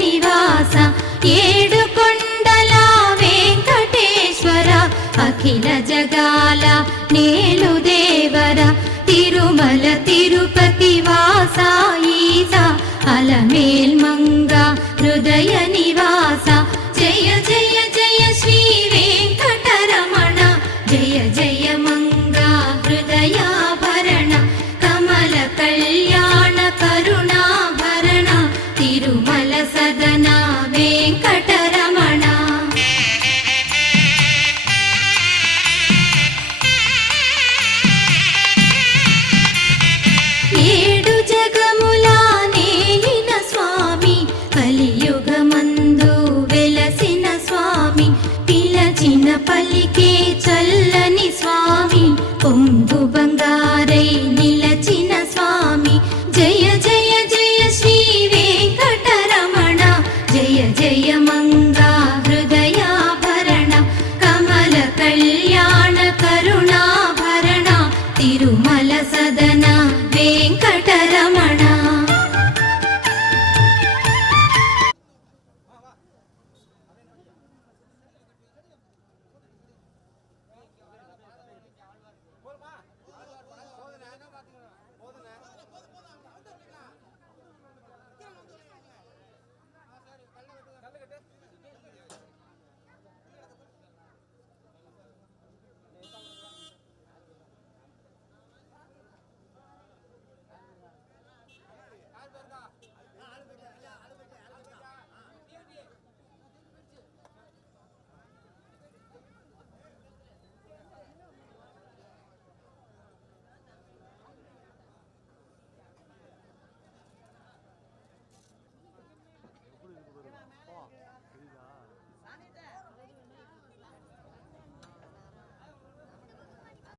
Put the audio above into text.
నివాస ఏడుకొండల వెంకటేశ్వర అఖిల జగాల నేలు దేవర తిరుమల తిరుపతి వాస ఈస అలమేల్ మంగ హృదయ నివాస జయ జయ జయ శ్రీ వెంకటరమణ జయ జయ మంగ హృదయాభరణ కమల కళ్యాణ కరుణాభరణ తిరుమల సదన వెంకటరమణ. ఏడు జగముల నేలిన స్వామి కలియుగ